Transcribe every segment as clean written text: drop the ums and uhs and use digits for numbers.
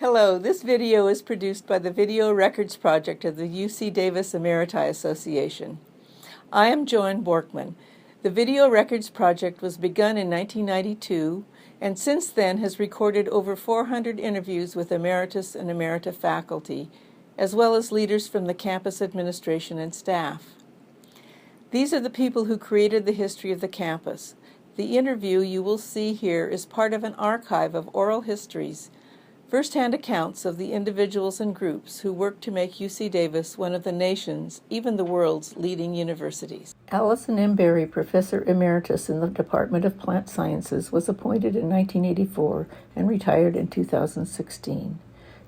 Hello, this video is produced by the Video Records Project of the UC Davis Emeriti Association. I am Joan Borkman. The Video Records Project was begun in 1992 and since then has recorded over 400 interviews with emeritus and emerita faculty, as well as leaders from the campus administration and staff. These are the people who created the history of the campus. The interview you will see here is part of an archive of oral histories, first-hand accounts of the individuals and groups who worked to make UC Davis one of the nation's, even the world's, leading universities. Alison Berry, Professor Emeritus in the Department of Plant Sciences, was appointed in 1984 and retired in 2016.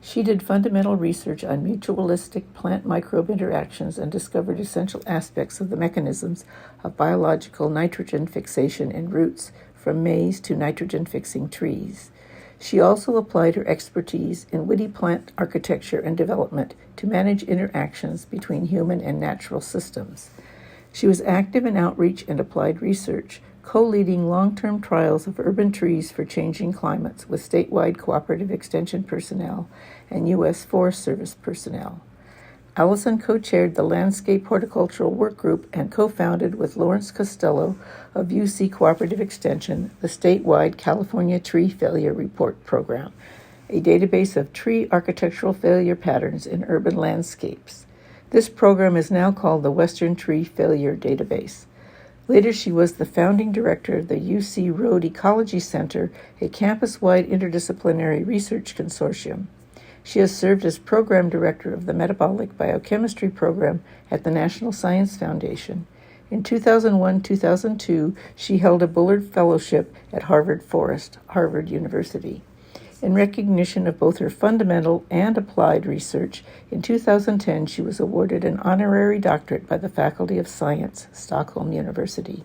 She did fundamental research on mutualistic plant-microbe interactions and discovered essential aspects of the mechanisms of biological nitrogen fixation in roots from maize to nitrogen-fixing trees. She also applied her expertise in woody plant architecture and development to manage interactions between human and natural systems. She was active in outreach and applied research, co-leading long-term trials of urban trees for changing climates with statewide cooperative extension personnel and U.S. Forest Service personnel. Alison co-chaired the Landscape Horticultural Work Group and co-founded with Lawrence Costello of UC Cooperative Extension the statewide California Tree Failure Report Program, a database of tree architectural failure patterns in urban landscapes. This program is now called the Western Tree Failure Database. Later, she was the founding director of the UC Road Ecology Center, a campus-wide interdisciplinary research consortium. She has served as program director of the Metabolic Biochemistry program at the National Science Foundation. In 2001-2002, she held a Bullard Fellowship at Harvard Forest, Harvard University. In recognition of both her fundamental and applied research, in 2010 she was awarded an honorary doctorate by the Faculty of Science, Stockholm University.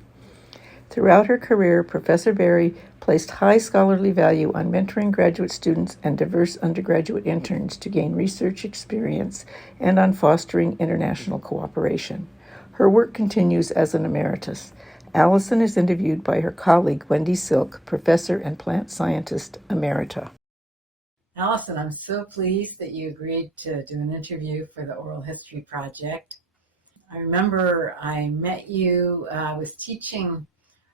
Throughout her career, Professor Berry placed high scholarly value on mentoring graduate students and diverse undergraduate interns to gain research experience and on fostering international cooperation. Her work continues as an emeritus. Alison is interviewed by her colleague, Wendy Silk, professor and plant scientist emerita. Alison, I'm so pleased that you agreed to do an interview for the Oral History Project. I remember I met you, I was teaching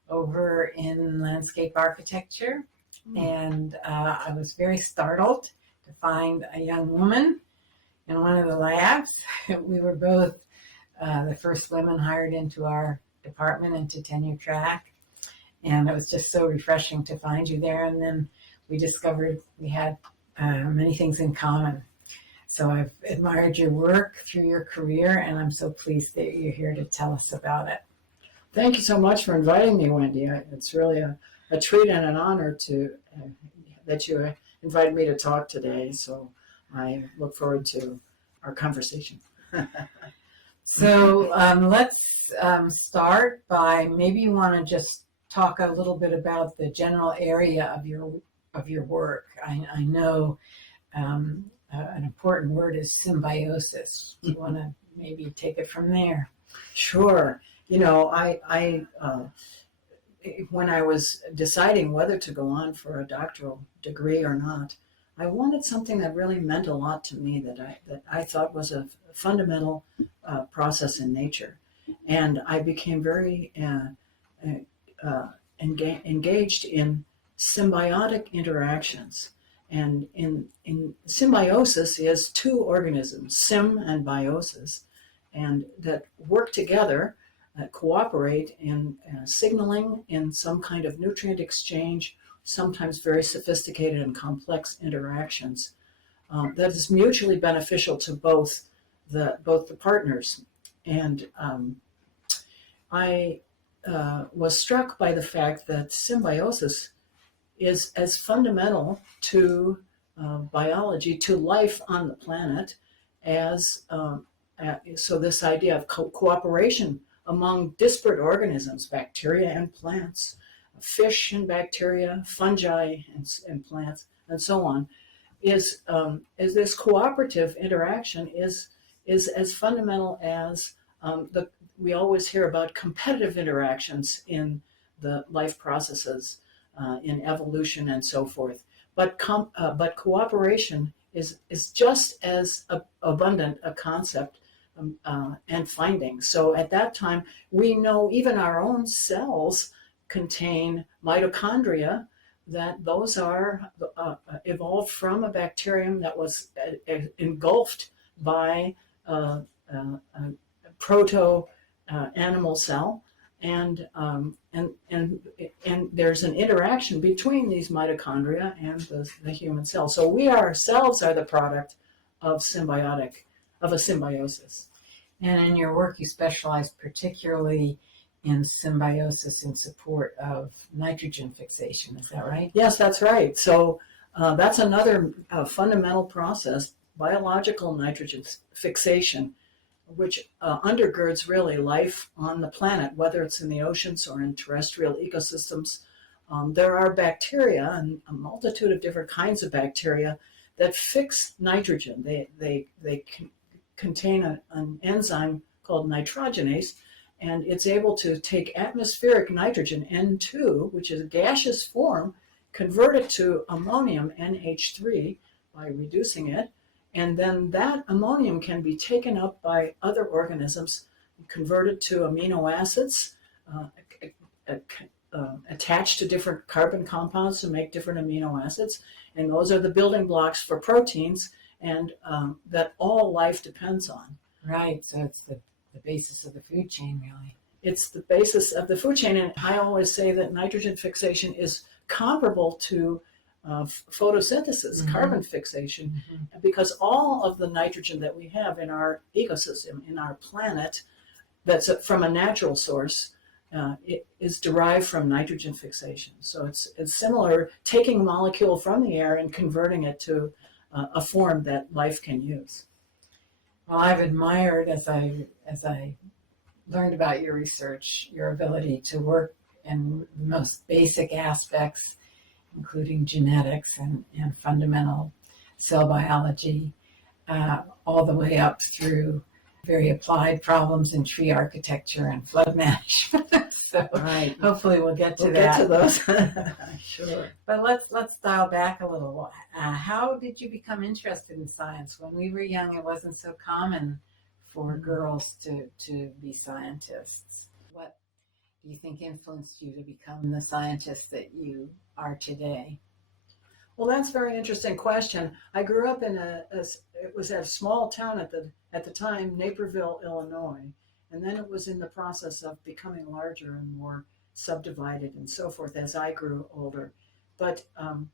over in landscape architecture, and I was very startled to find a young woman in one of the labs. We were both the first women hired into our department, into tenure track, and it was just so refreshing to find you there. And then we discovered we had many things in common. So I've admired your work through your career, and I'm so pleased that you're here to tell us about it. Thank you so much for inviting me, Wendy. It's really a treat and an honor that you invited me to talk today. So I look forward to our conversation. So let's start by, maybe you want to just talk a little bit about the general area of your work. I know an important word is symbiosis. Do you want to maybe take it from there? Sure. You know, I when I was deciding whether to go on for a doctoral degree or not, I wanted something that really meant a lot to me, that I thought was a fundamental process in nature, and I became very engaged in symbiotic interactions. And in symbiosis is two organisms, sym and biosis, and that work together, cooperate in signaling in some kind of nutrient exchange, sometimes very sophisticated and complex interactions that is mutually beneficial to both the partners. And I was struck by the fact that symbiosis is as fundamental to biology, to life on the planet, as so this idea of cooperation among disparate organisms, bacteria and plants, fish and bacteria, fungi and plants, and so on, is this cooperative interaction is as fundamental as we always hear about competitive interactions in the life processes, in evolution and so forth. But cooperation is just as abundant a concept and finding. So at that time, we know even our own cells contain mitochondria, that those are evolved from a bacterium that was engulfed by a proto animal cell, and there's an interaction between these mitochondria and the human cell. So we ourselves are the product of a symbiosis. And in your work, you specialize particularly in symbiosis in support of nitrogen fixation. Is that right? Yes, that's right. So that's another fundamental process, biological nitrogen fixation, which undergirds really life on the planet, whether it's in the oceans or in terrestrial ecosystems. There are bacteria, and a multitude of different kinds of bacteria, that fix nitrogen. They contain an enzyme called nitrogenase, and it's able to take atmospheric nitrogen, N2, which is a gaseous form, convert it to ammonium, NH3, by reducing it. And then that ammonium can be taken up by other organisms, converted to amino acids, attached to different carbon compounds to make different amino acids. And those are the building blocks for proteins, and that all life depends on. Right. So it's the basis of the food chain, really. It's the basis of the food chain. And I always say that nitrogen fixation is comparable to photosynthesis, carbon fixation, because all of the nitrogen that we have in our ecosystem, in our planet, that's from a natural source, it is derived from nitrogen fixation. So it's similar, taking a molecule from the air and converting it to a form that life can use. Well, I've admired, as I learned about your research, your ability to work in the most basic aspects, including genetics and fundamental cell biology, all the way up through very applied problems in tree architecture and flood management. So Right. hopefully we'll get to We'll that. get to those. Sure. But let's dial back a little. How did you become interested in science? When we were young, it wasn't so common for girls to be scientists. What do you think influenced you to become the scientist that you are today? Well, that's a very interesting question. I grew up in it was a small town at the time, Naperville, Illinois, and then it was in the process of becoming larger and more subdivided and so forth as I grew older. But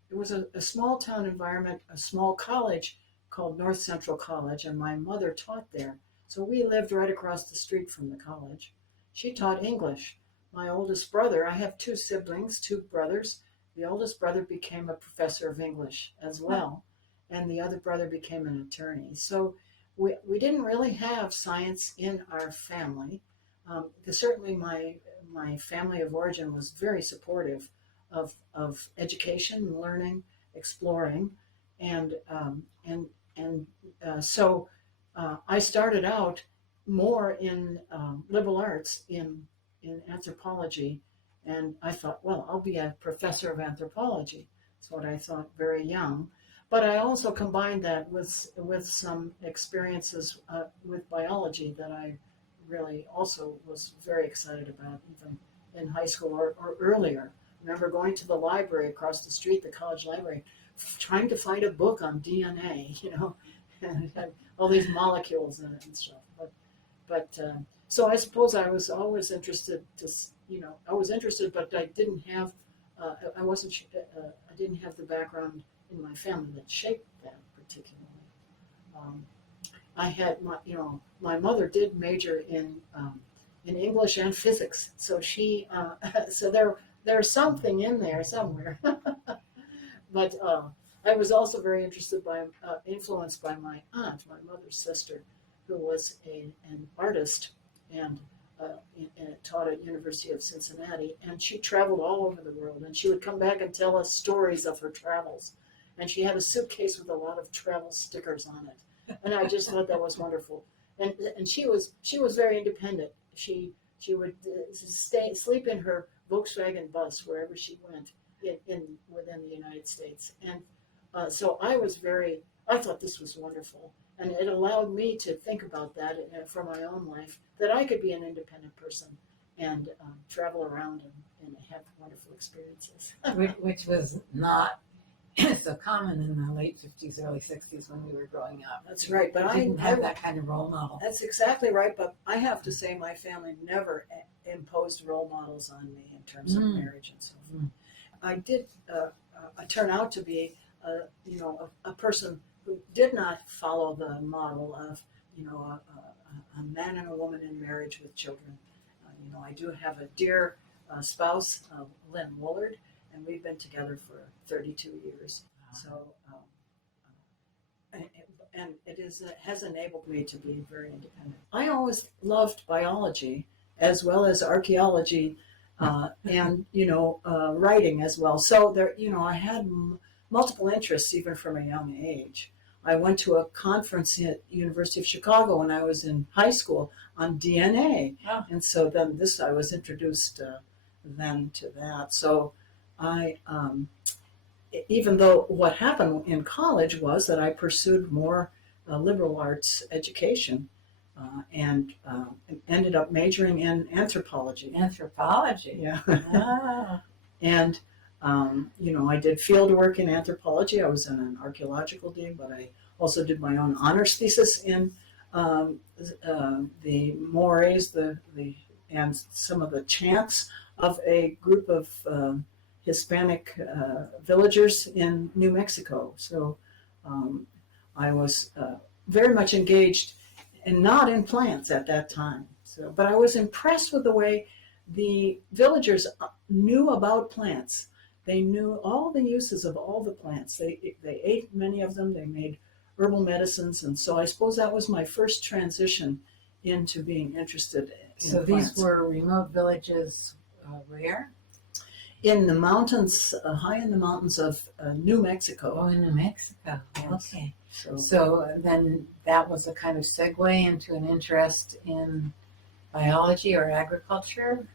it was a small town environment, a small college called North Central College, and my mother taught there. So we lived right across the street from the college. She taught English. My oldest brother, I have two siblings, two brothers. The oldest brother became a professor of English as well, and the other brother became an attorney. So we didn't really have science in our family. Certainly my family of origin was very supportive of education, learning, exploring, and so I started out more in liberal arts in anthropology. And I thought, well, I'll be a professor of anthropology. That's what I thought very young. But I also combined that with some experiences with biology that I really also was very excited about, even in high school or earlier. I remember going to the library across the street, the college library, trying to find a book on DNA, and it had all these molecules in it and stuff. But so I suppose I was always interested I was interested, but I didn't have, I didn't have the background in my family that shaped that particularly. I had my mother did major in English and physics, so so there's something in there somewhere. But I was also very influenced by my aunt, my mother's sister, who was an artist and taught at University of Cincinnati, and she traveled all over the world, and she would come back and tell us stories of her travels, and she had a suitcase with a lot of travel stickers on it, and I just thought that was wonderful. And she was very independent. She would sleep in her Volkswagen bus wherever she went within the United States, and so I was very I thought this was wonderful. And it allowed me to think about that for my own life, that I could be an independent person and travel around and have wonderful experiences. Which was not so common in the late 50s, early 60s when we were growing up. That's right. But I didn't have that kind of role model. That's exactly right. But I have to say my family never imposed role models on me in terms of marriage and so forth. I did turn out to be, a person who did not follow the model of, a man and a woman in marriage with children. I do have a dear spouse, Lynn Woolard, and we've been together for 32 years. So, and it has enabled me to be very independent. I always loved biology as well as archaeology and, writing as well. So there, I had multiple interests even from a young age. I went to a conference at University of Chicago when I was in high school on DNA. Oh. And so then I was introduced then to that. So I, even though what happened in college was that I pursued more liberal arts education and ended up majoring in anthropology. Anthropology? Yeah. Ah. And, I did field work in anthropology. I was in an archaeological dean, but I also did my own honors thesis in the mores, and some of the chants of a group of Hispanic villagers in New Mexico. So I was very much engaged and not in plants at that time. So, but I was impressed with the way the villagers knew about plants. They knew all the uses of all the plants. They ate many of them. They made herbal medicines, and so I suppose that was my first transition into being interested in So plants. these were remote villages where? In the mountains, high in the mountains of New Mexico. Oh, in New Mexico. Yes. Okay. So So then that was a kind of segue into an interest in biology or agriculture?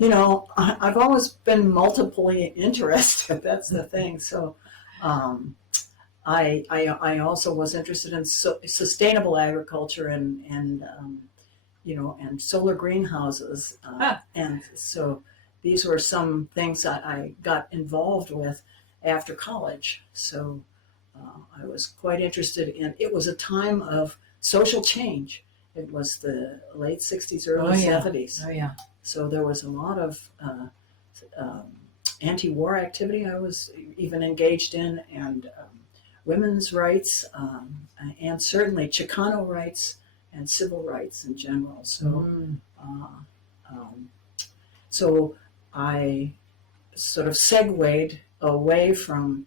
I've always been multiply interested. That's the thing. So I also was interested in sustainable agriculture and solar greenhouses. And so these were some things I got involved with after college. So I was quite interested in, it was a time of social change. It was the late 60s, early 70s. Oh, yeah. So there was a lot of anti-war activity I was even engaged in, and women's rights, and certainly Chicano rights and civil rights in general. So, so I sort of segued away from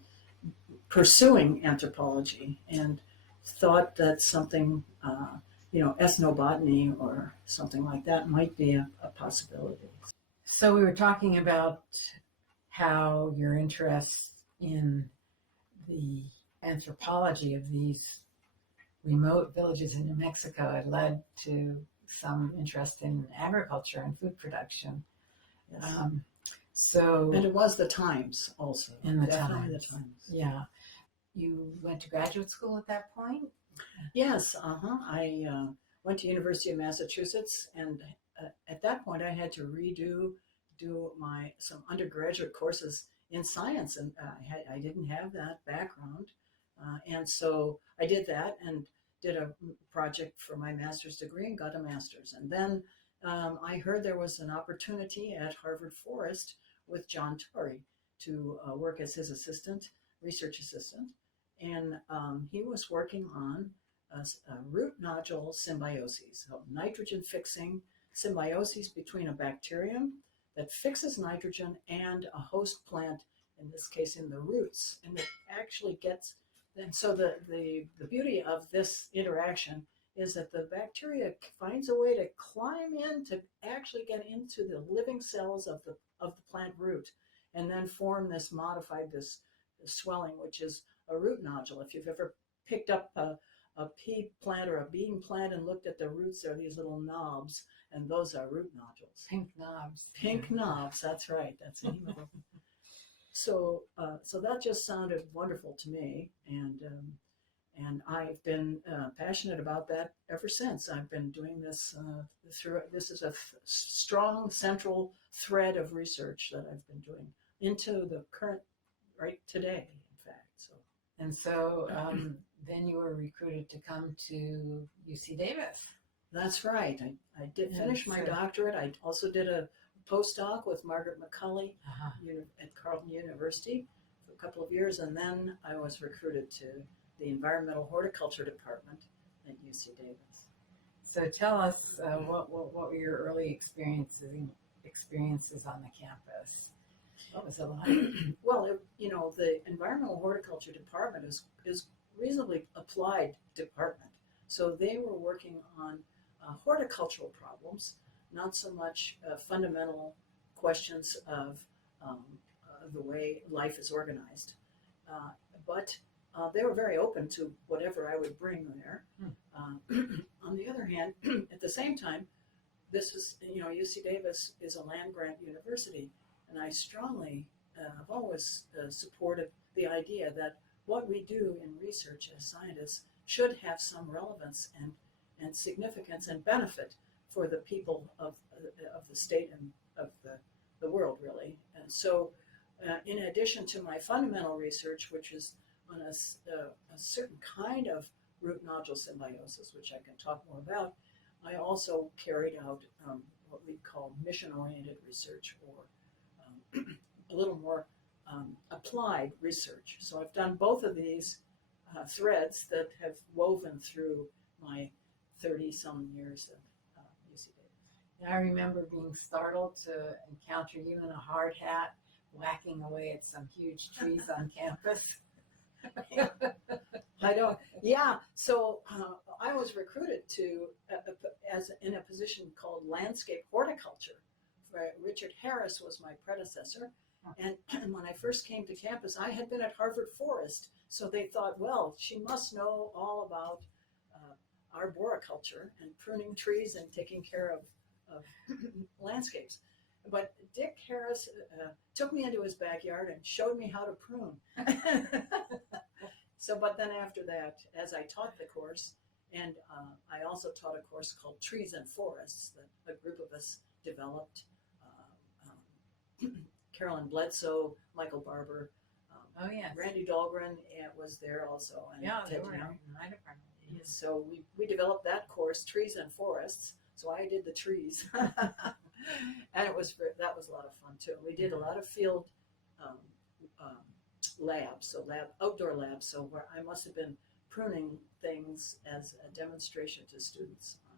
pursuing anthropology and thought that something, ethnobotany or something like that might be a possibility. So we were talking about how your interest in the anthropology of these remote villages in New Mexico had led to some interest in agriculture and food production. Yes. And it was the times also. Definitely the times. Yeah. You went to graduate school at that point? Yes. I went to University of Massachusetts, and at that point I had to do some undergraduate courses in science, and I didn't have that background, and so I did that and did a project for my master's degree and got a master's. And then I heard there was an opportunity at Harvard Forest with John Torrey to work as his research assistant, and he was working on a root nodule symbiosis, so nitrogen fixing symbiosis between a bacterium that fixes nitrogen and a host plant, in this case in the roots, and it actually gets. And so the beauty of this interaction is that the bacteria finds a way to climb in to actually get into the living cells of the plant root, and then form this swelling, which is a root nodule. If you've ever picked up a pea plant or a bean plant and looked at the roots, there are these little knobs, and those are root nodules. Pink knobs. Pink knobs, that's right. That's the name of them. So that just sounded wonderful to me, and And I've been passionate about that ever since. I've been doing this this is a strong central thread of research that I've been doing into the current, right today, in fact. So. And so then you were recruited to come to UC Davis. That's right. I did finish my doctorate. I also did a postdoc with Margaret McCulley at Carleton University for a couple of years, and then I was recruited to the Environmental Horticulture Department at UC Davis. So tell us what were your early experiences on the campus? What was it like? Well, the Environmental Horticulture Department is reasonably applied department. So they were working on horticultural problems, not so much fundamental questions of the way life is organized. But they were very open to whatever I would bring there. On the other hand, at the same time, this is, UC Davis is a land-grant university, and I strongly have always supported the idea that what we do in research as scientists should have some relevance and significance and benefit for the people of the state and of the world, really. And so, in addition to my fundamental research, which is on a certain kind of root nodule symbiosis, which I can talk more about, I also carried out what we call mission-oriented research, or a little more applied research. So I've done both of these threads that have woven through my 30-some years at UC Davis. I remember being startled to encounter you in a hard hat, whacking away at some huge trees on campus. I don't. Yeah. So I was recruited to in a position called landscape horticulture. Richard Harris was my predecessor, and when I first came to campus, I had been at Harvard Forest, so they thought, well, she must know all about arboriculture and pruning trees and taking care of landscapes. But Dick Harris took me into his backyard and showed me how to prune. But then after that, as I taught the course, and I also taught a course called Trees and Forests that a group of us developed. Carolyn Bledsoe, Michael Barber, Randy Dahlgren was there also. And they were in my department. So we developed that course, Trees and Forests. So I did the trees, and that was a lot of fun too. We did a lot of field labs, outdoor labs. So where I must have been pruning things as a demonstration to students on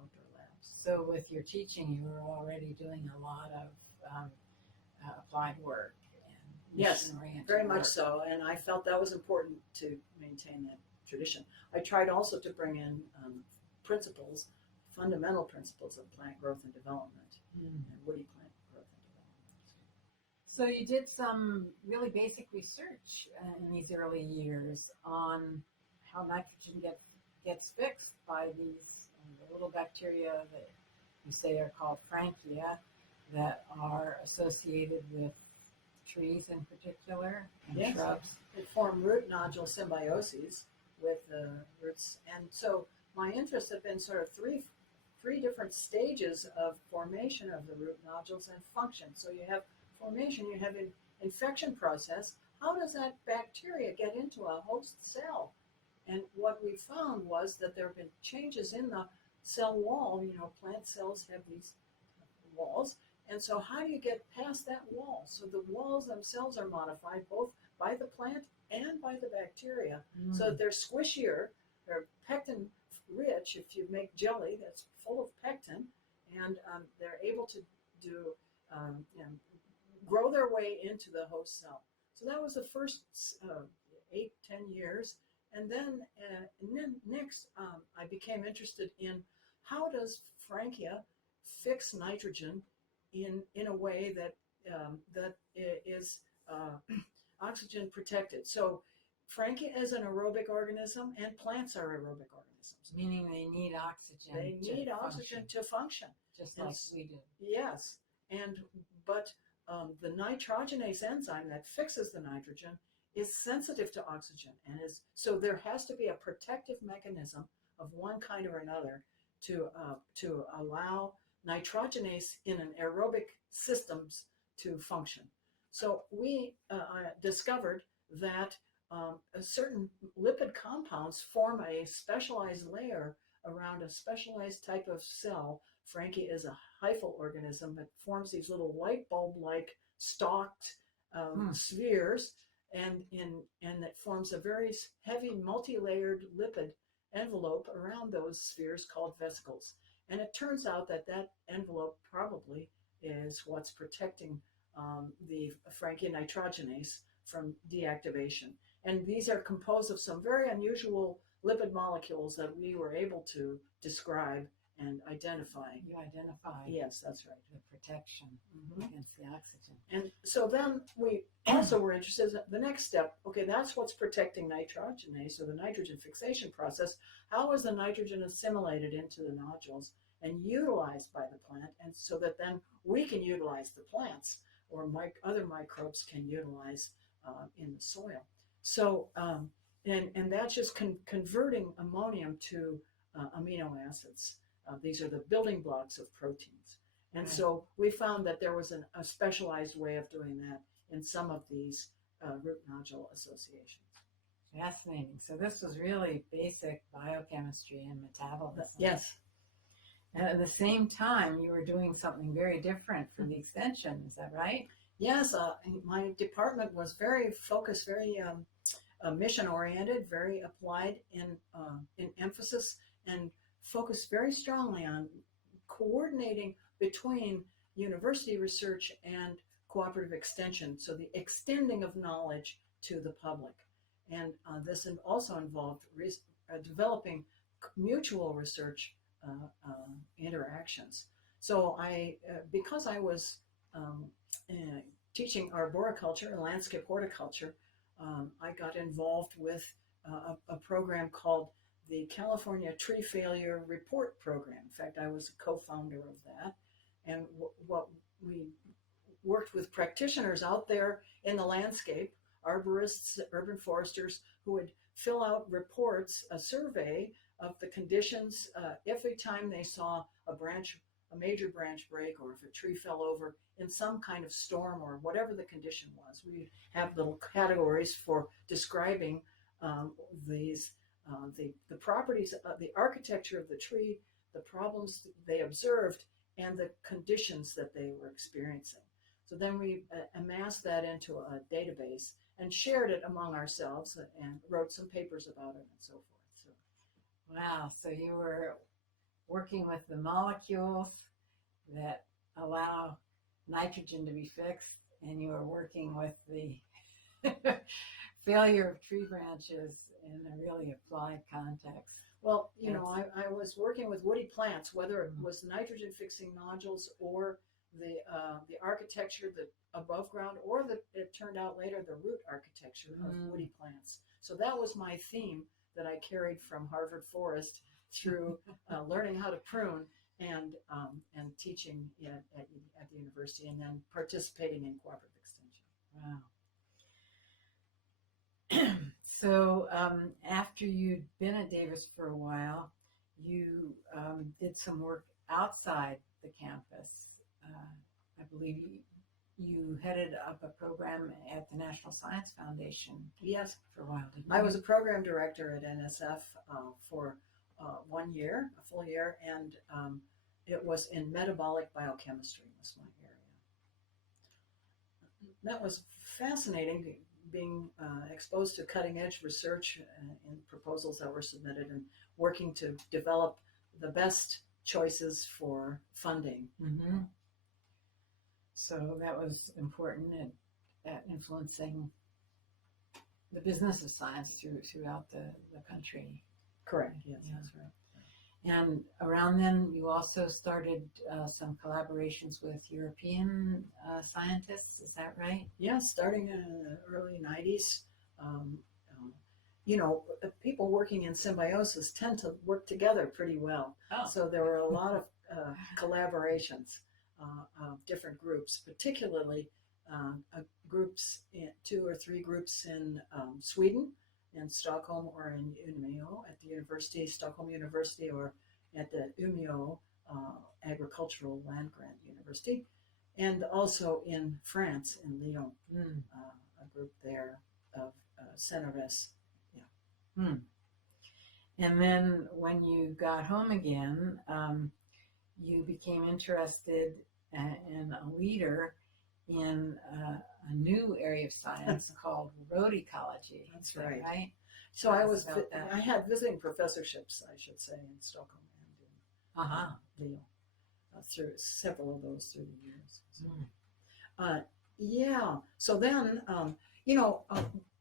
outdoor labs. So with your teaching, you were already doing a lot of applied work. And yes, very much so. And I felt that was important to maintain that tradition. I tried also to bring in fundamental principles of plant growth and development, and woody plant growth and development. So you did some really basic research in these early years on how nitrogen gets fixed by these little bacteria that you say are called Frankia, that are associated with trees in particular and shrubs. It form root nodule symbioses with the roots, and so my interests have been sort of three different stages of formation of the root nodules and function. So you have formation, you have an infection process. How does that bacteria get into a host cell? And what we found was that there have been changes in the cell wall. Plant cells have these walls. And so how do you get past that wall? So the walls themselves are modified both by the plant and by the bacteria. So that they're squishier, they're pectin rich. If you make jelly that's full of pectin, and they're able to grow their way into the host cell. So that was the first 8-10 years. And then next, I became interested in how does Frankia fix nitrogen in a way that is oxygen protected. So Frankia is an aerobic organism, and plants are aerobic organisms. Meaning they need oxygen. They need oxygen to function. Just like we do. Yes, but the nitrogenase enzyme that fixes the nitrogen is sensitive to oxygen, and so there has to be a protective mechanism of one kind or another to allow nitrogenase in an aerobic systems to function. So we discovered that certain lipid compounds form a specialized layer around a specialized type of cell. Frankie is a hyphal organism that forms these little light bulb-like stalked spheres, and that forms a very heavy multi-layered lipid envelope around those spheres called vesicles. And it turns out that that envelope probably is what's protecting the Frankie nitrogenase from deactivation. And these are composed of some very unusual lipid molecules that we were able to describe and identify. You identified. Yes, that's right. The protection against the oxygen. And so then we also were interested in the next step. Okay, that's what's protecting nitrogenase, or the nitrogen fixation process. How is the nitrogen assimilated into the nodules and utilized by the plant, and so that then we can utilize the plants, or other microbes can utilize in the soil. So, and that's just converting ammonium to amino acids. These are the building blocks of proteins. And so we found that there was a specialized way of doing that in some of these root nodule associations. Fascinating. So this was really basic biochemistry and metabolism. Yes. And at the same time, you were doing something very different for the extension. Is that right? Yes. My department was very focused, very mission-oriented, very applied in emphasis, and focused very strongly on coordinating between university research and cooperative extension, so the extending of knowledge to the public. And this also involved developing mutual research interactions. So because I was teaching arboriculture and landscape horticulture, I got involved with a program called the California Tree Failure Report Program. In fact, I was a co-founder of that. And what we worked with practitioners out there in the landscape, arborists, urban foresters, who would fill out reports, a survey of the conditions every time they saw a major branch break, or if a tree fell over in some kind of storm, or whatever the condition was. We have little categories for describing the properties, the architecture of the tree, the problems they observed, and the conditions that they were experiencing. So then we amassed that into a database and shared it among ourselves and wrote some papers about it and so forth. So, wow, so you were working with the molecules that allow nitrogen to be fixed, and you were working with the failure of tree branches in a really applied context. Well, I was working with woody plants, whether it was nitrogen fixing nodules or the architecture, the above ground, or it turned out later the root architecture of woody plants. So that was my theme that I carried from Harvard Forest through learning how to prune and teaching at the university, and then participating in cooperative extension. Wow. So after you'd been at Davis for a while, you did some work outside the campus. I believe you headed up a program at the National Science Foundation. Yes, for a while, didn't you? I was a program director at NSF for 1 year, a full year, and it was in metabolic biochemistry was my area. That was fascinating, being exposed to cutting-edge research in proposals that were submitted, and working to develop the best choices for funding. Mm-hmm. So that was important at influencing the business of science throughout the country. Correct, yes, Yeah. That's right. And around then, you also started some collaborations with European scientists. Is that right? Yeah, starting in the early 90s. People working in symbiosis tend to work together pretty well. Oh. So there were a lot of collaborations of different groups, particularly groups, 2 or 3 groups in Sweden, in Stockholm or in Umeå at the university, Stockholm University, or at the Umeå Agricultural Land Grant University, and also in France, in Lyon, a group there of CNRS. Yeah. And then when you got home again, you became interested and a leader in a new area of science called road ecology. That's right. Right? So I had visiting professorships, I should say, in Stockholm and in Lyon, through several of those through the years. So, yeah. So then,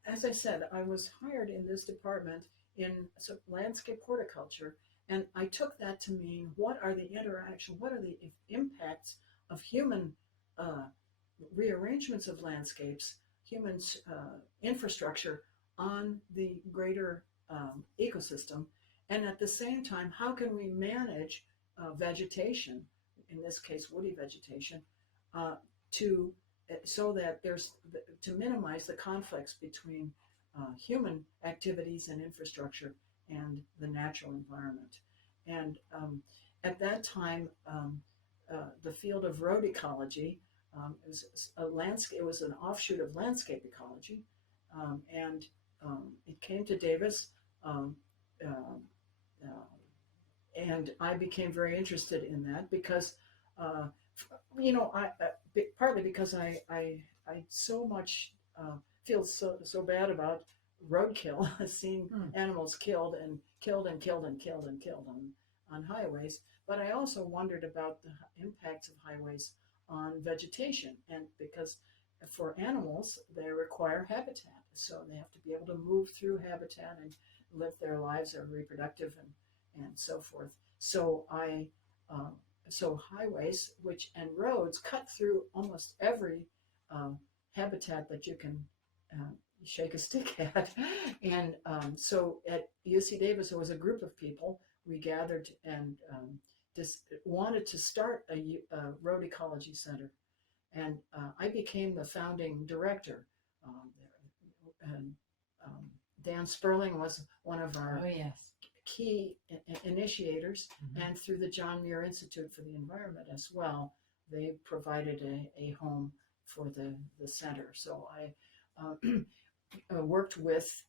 as I said, I was hired in this department in landscape horticulture, and I took that to mean what are the impacts of human rearrangements of landscapes, human infrastructure on the greater ecosystem, and at the same time, how can we manage vegetation, in this case woody vegetation, so that to minimize the conflicts between human activities and infrastructure and the natural environment. And at that time, the field of road ecology it was an offshoot of landscape ecology, and it came to Davis, and I became very interested in that because, partly because I so much feel so bad about roadkill, seeing animals killed on highways, but I also wondered about the impacts of highways on vegetation, and because for animals they require habitat, so they have to be able to move through habitat and live their lives, are reproductive and so forth. So highways and roads cut through almost every habitat that you can shake a stick at. And so at UC Davis, there was a group of people. We gathered and wanted to start a road ecology center. And I became the founding director. Dan Sperling was one of our key initiators, and through the John Muir Institute for the Environment as well, they provided a home for the center. So I worked with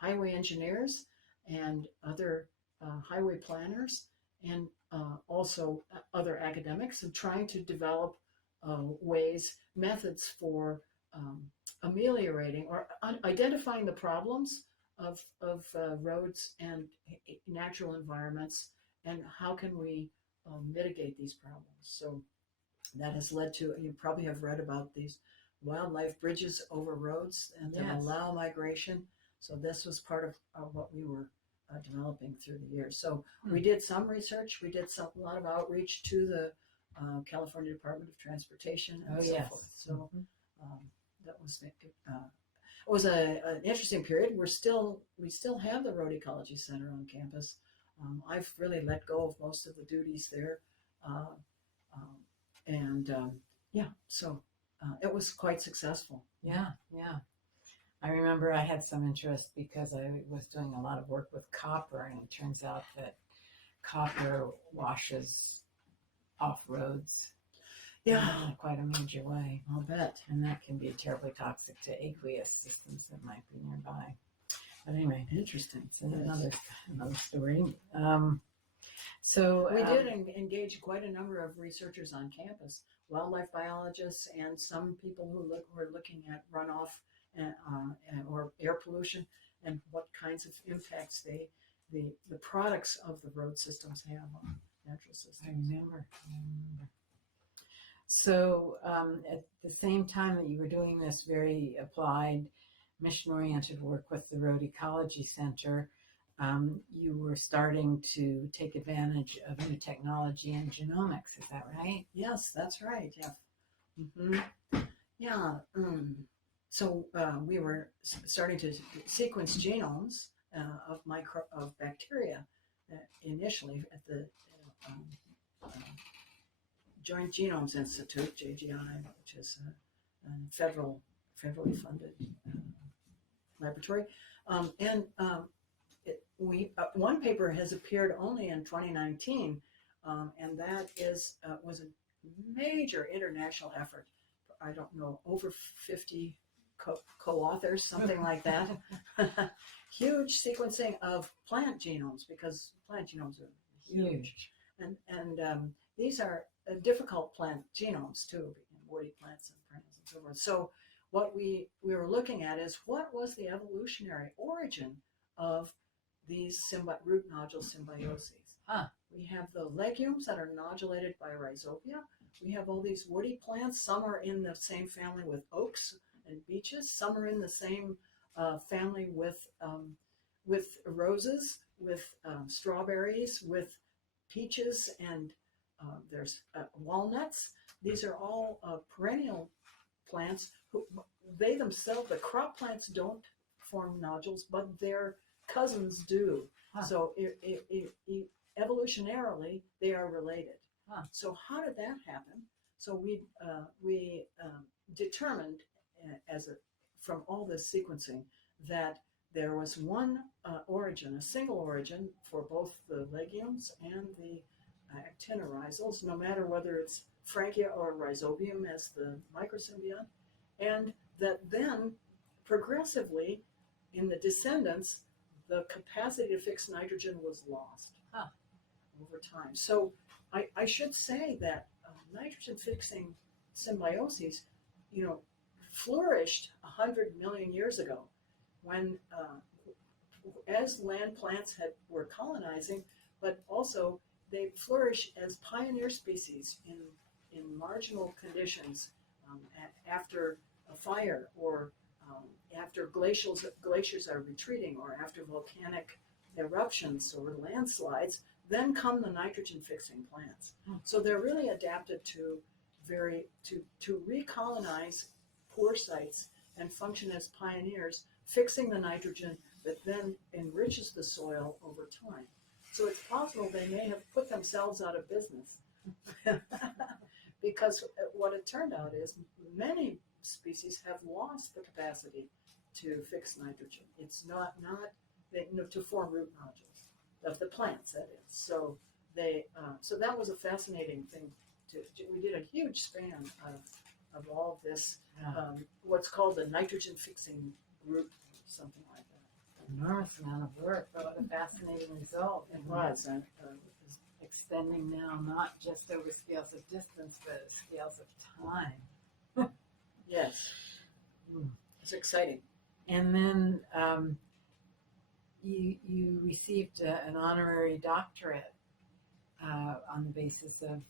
highway engineers and other highway planners, and also other academics, and trying to develop methods for ameliorating or identifying the problems of roads and natural environments, and how can we mitigate these problems. So that has led to, you probably have read about these wildlife bridges over roads and that allow migration. So this was part of what we were developing through the years. So we did some research, we did a lot of outreach to the California Department of Transportation and so forth. So that was it was an interesting period. We still have the Road Ecology Center on campus. I've really let go of most of the duties there, so it was quite successful. Yeah. I remember I had some interest because I was doing a lot of work with copper, and it turns out that copper washes off roads in quite a major way. I'll bet. And that can be terribly toxic to aqueous systems that might be nearby. But anyway, interesting. It's another story. So we did engage quite a number of researchers on campus, wildlife biologists, and some people who were looking at runoff or air pollution, and what kinds of impacts the products of the road systems have on natural systems. I remember. So at the same time that you were doing this very applied, mission-oriented work with the Road Ecology Center, you were starting to take advantage of new technology in genomics. Is that right? Yes, that's right. Yeah. So we were starting to sequence genomes of bacteria initially at the Joint Genomes Institute, JGI, which is federally funded laboratory. One paper has appeared only in 2019, and that was a major international effort. I don't know, over 50 co-authors, something like that. Huge sequencing of plant genomes, because plant genomes are huge. And these are difficult plant genomes too, woody plants and perennials and so forth. So what we were looking at is, what was the evolutionary origin of these root nodule symbioses? We have the legumes that are nodulated by rhizobia. We have all these woody plants. Some are in the same family with oaks and beeches. Some are in the same family with roses, with strawberries, with peaches, and there's walnuts. These are all perennial plants. They themselves, the crop plants, don't form nodules, but their cousins do. So evolutionarily, they are related. So how did that happen? So we determined, from all this sequencing, that there was one origin, a single origin, for both the legumes and the actinorhizals, no matter whether it's Frankia or Rhizobium as the microsymbiont, and that then progressively in the descendants, the capacity to fix nitrogen was lost over time. So I should say that nitrogen fixing symbioses, flourished 100 million years ago, when as land plants were colonizing, but also they flourish as pioneer species in marginal conditions after a fire, or after glaciers are retreating, or after volcanic eruptions or landslides. Then come the nitrogen fixing plants. So they're really adapted to recolonize poor sites and function as pioneers, fixing the nitrogen that then enriches the soil over time. So it's possible they may have put themselves out of business. Because what it turned out is many species have lost the capacity to fix nitrogen. It's not to form root nodules of the plants, that is. So so that was a fascinating thing. We did a huge span of all of this, what's called the nitrogen fixing group, something like that. Enormous amount of work, but what a fascinating result. It was. Extending now not just over scales of distance, but scales of time. Yes. It's exciting. And then you received an honorary doctorate on the basis of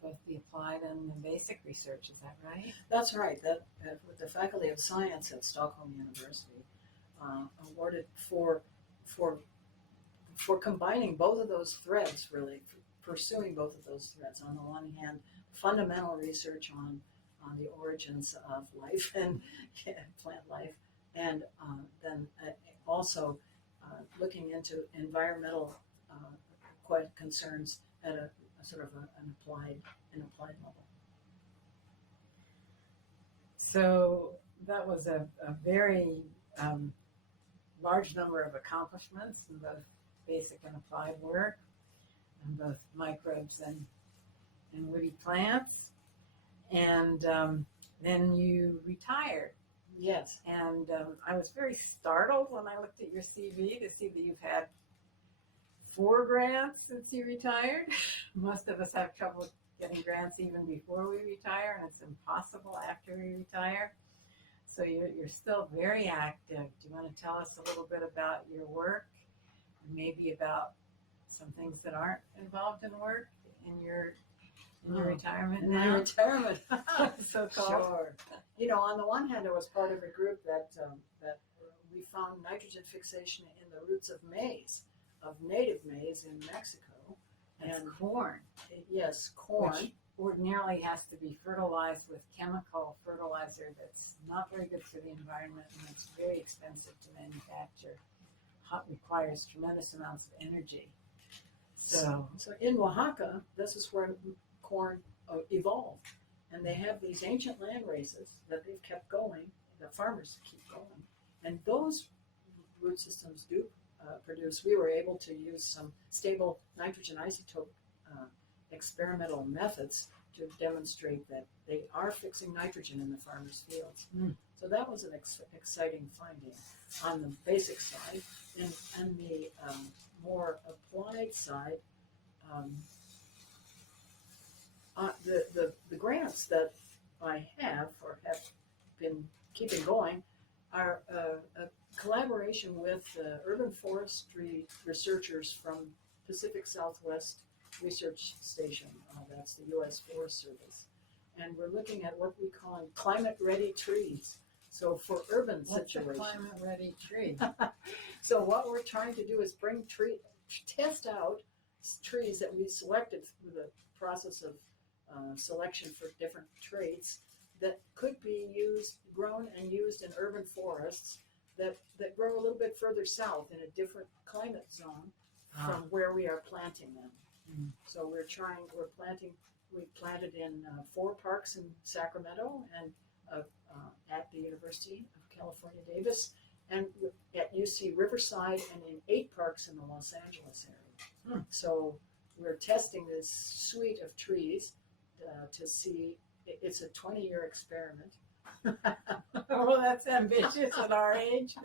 both the applied and the basic research. Is that right? That's right. That with the Faculty of Science at Stockholm University awarded for combining both of those threads, really pursuing both of those threads. On the one hand, fundamental research on the origins of life and plant life, and then also looking into environmental concerns at a sort of an applied level. So that was a very large number of accomplishments in both basic and applied work, on both microbes and woody plants. And then you retired. Yes. And I was very startled when I looked at your CV to see that you've had 4 grants since you retired. Most of us have trouble getting grants even before we retire, and it's impossible after we retire. So you're still very active. Do you want to tell us a little bit about your work, and maybe about some things that aren't involved in work in your retirement now? My retirement. So-called. Sure. On the one hand, I was part of a group that we found nitrogen fixation in the roots of maize, of native maize in Mexico. And corn. Yes, corn. Which ordinarily has to be fertilized with chemical fertilizer that's not very good for the environment, and it's very expensive to manufacture. Requires tremendous amounts of energy. So in Oaxaca, this is where corn evolved. And they have these ancient land races that they've kept going, the farmers keep going. And those root systems do produce. We were able to use some stable nitrogen isotope experimental methods to demonstrate that they are fixing nitrogen in the farmers' fields. So that was an exciting finding on the basic side. And the more applied side, the grants that I have or have been keeping going are a collaboration with urban forestry researchers from Pacific Southwest Research Station. That's the U.S. Forest Service. And we're looking at what we call climate-ready trees. So for urban situations. What's a climate-ready tree? So what we're trying to do is test out trees that we selected through the process of selection for different traits that could be grown and used in urban forests that grow a little bit further south in a different climate zone from where we are planting them. So we planted in 4 parks in Sacramento and at the University of California, Davis, and at UC Riverside, and in 8 parks in the Los Angeles area. So we're testing this suite of trees to see. It's a 20-year experiment. Well, that's ambitious at our age.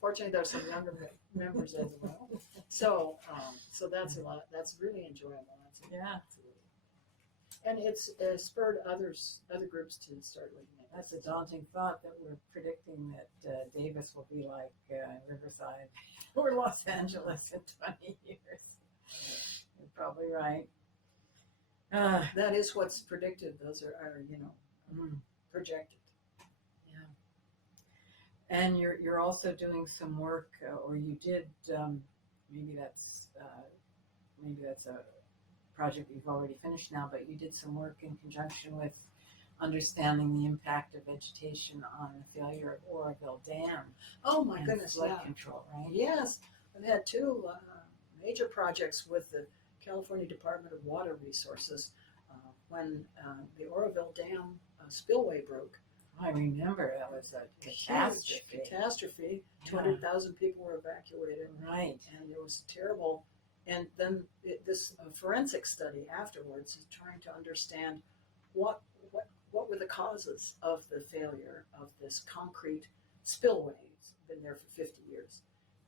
Fortunately, there's some younger members as well. So that's a lot. That's really enjoyable. Yeah. And it's spurred other groups to start looking at. That's a daunting thought that we're predicting that Davis will be like Riverside or Los Angeles in 20 years. You're probably right. That is what's predicted. Those are projected. Yeah. And you're also doing some work, or you did. Maybe that's a project that you've already finished now, but you did some work in conjunction with understanding the impact of vegetation on the failure of Oroville Dam. Oh my goodness! Flood control, right? Yes, I've had 2 major projects with the California Department of Water Resources when the Oroville Dam spillway broke. I remember that was a catastrophe. Catastrophe. 200,000 people were evacuated. Right. And it was terrible. And then this forensic study afterwards is trying to understand what were the causes of the failure of this concrete spillway. It's been there for 50 years.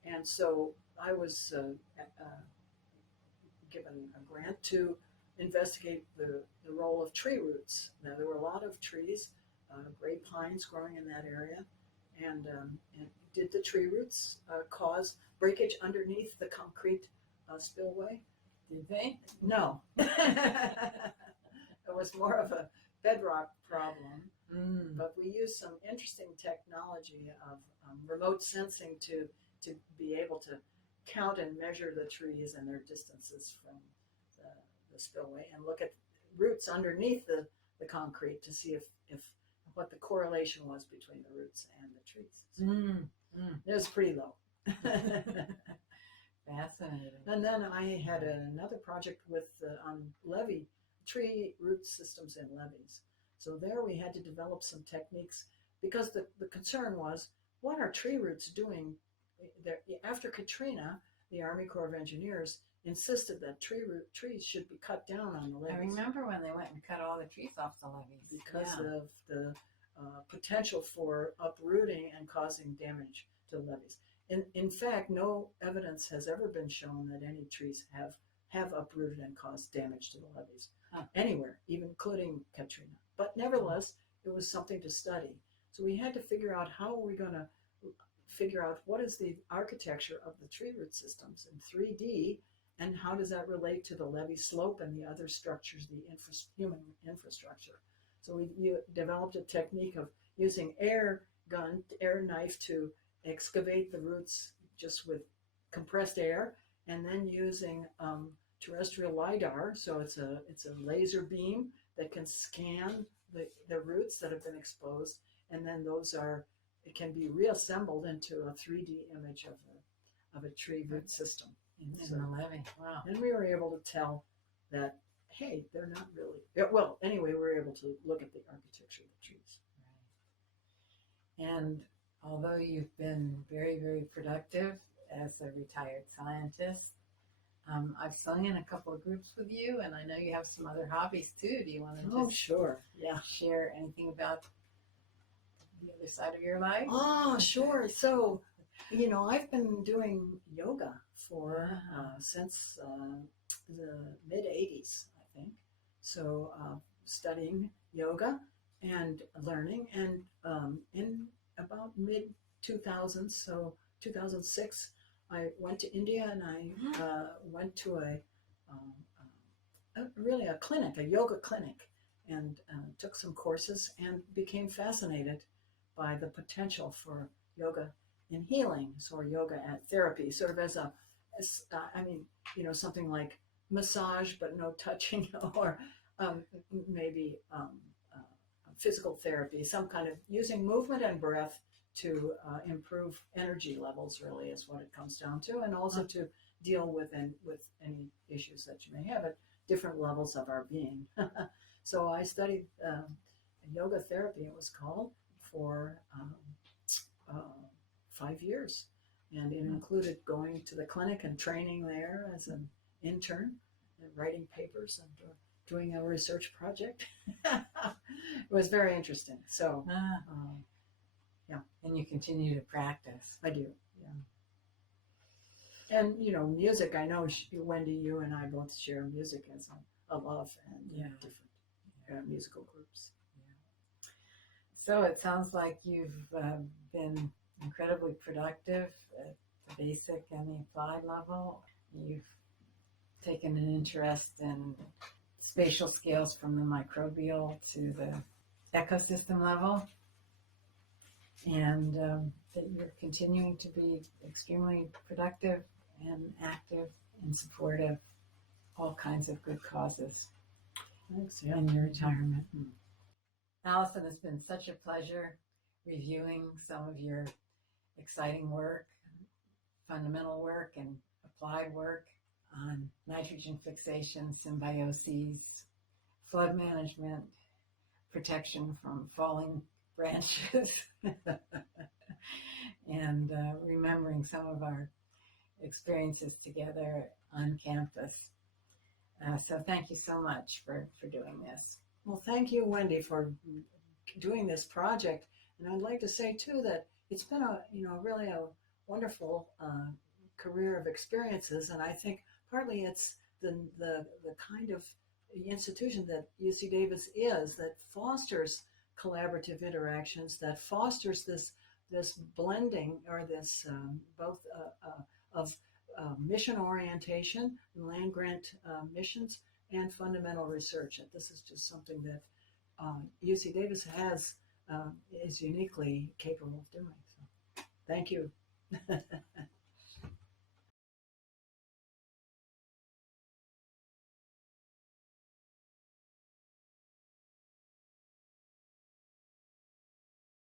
And so I was given a grant to investigate the role of tree roots. Now, there were a lot of trees, gray pines growing in that area, and did the tree roots cause breakage underneath the concrete spillway? Did they? No. It was more of a bedrock problem, but we used some interesting technology of remote sensing to be able to count and measure the trees and their distances from the spillway and look at roots underneath the concrete to see if what the correlation was between the roots and the trees. So it was pretty low. Fascinating. And then I had another project with on tree root systems in levees. So there we had to develop some techniques because the concern was, what are tree roots doing? After Katrina, the Army Corps of Engineers insisted that trees should be cut down on the levees. I remember when they went and cut all the trees off the levees. Because of the potential for uprooting and causing damage to the levees. In fact, no evidence has ever been shown that any trees have uprooted and caused damage to the levees anywhere, even including Katrina. But nevertheless, it was something to study. So we had to figure out how are we going to figure out what is the architecture of the tree root systems in 3D, and how does that relate to the levee slope and the other structures, the human infrastructure. So we developed a technique of using air knife to excavate the roots just with compressed air, and then using terrestrial LiDAR. So it's a laser beam that can scan the roots that have been exposed, and then it can be reassembled into a 3D image of a tree root system. In the levee. Wow. And we were able to tell that, hey, they're not really. Well, anyway, we were able to look at the architecture of the trees. Right. And although you've been very, very productive as a retired scientist, I've sung in a couple of groups with you, and I know you have some other hobbies too. Do you want to Oh, just sure. Yeah. share anything about the other side of your life? Oh, sure. So, I've been doing yoga for since the mid 80s, I think. So, studying yoga and learning, and in about mid 2000s, so 2006, I went to India and I went to really a clinic, a yoga clinic, and took some courses and became fascinated by the potential for yoga in healing, so yoga at therapy, sort of something like massage but no touching, or maybe physical therapy, some kind of using movement and breath to improve energy levels, really is what it comes down to, and also to deal with any issues that you may have at different levels of our being. So I studied yoga therapy, it was called, for 5 years. And it included going to the clinic and training there as an intern and writing papers and doing a research project. It was very interesting. So, yeah. And you continue to practice. I do, yeah. And, music, I know, Wendy, you and I both share music as a love, and different musical groups. Yeah. So it sounds like you've been incredibly productive at the basic and the applied level. You've taken an interest in spatial scales from the microbial to the ecosystem level, and that you're continuing to be extremely productive and active and supportive all kinds of good causes. Thanks, in your retirement. Alison, it's been such a pleasure reviewing some of your exciting work, fundamental work and applied work on nitrogen fixation, symbioses, flood management, protection from falling branches, and remembering some of our experiences together on campus. So thank you so much for doing this. Well, thank you, Wendy, for doing this project. And I'd like to say, too, that it's been really a wonderful career of experiences. And I think partly it's the kind of institution that UC Davis is, that fosters collaborative interactions, that fosters this blending, or this both of mission orientation, land grant missions, and fundamental research. And this is just something that UC Davis is uniquely capable of doing. So, thank you.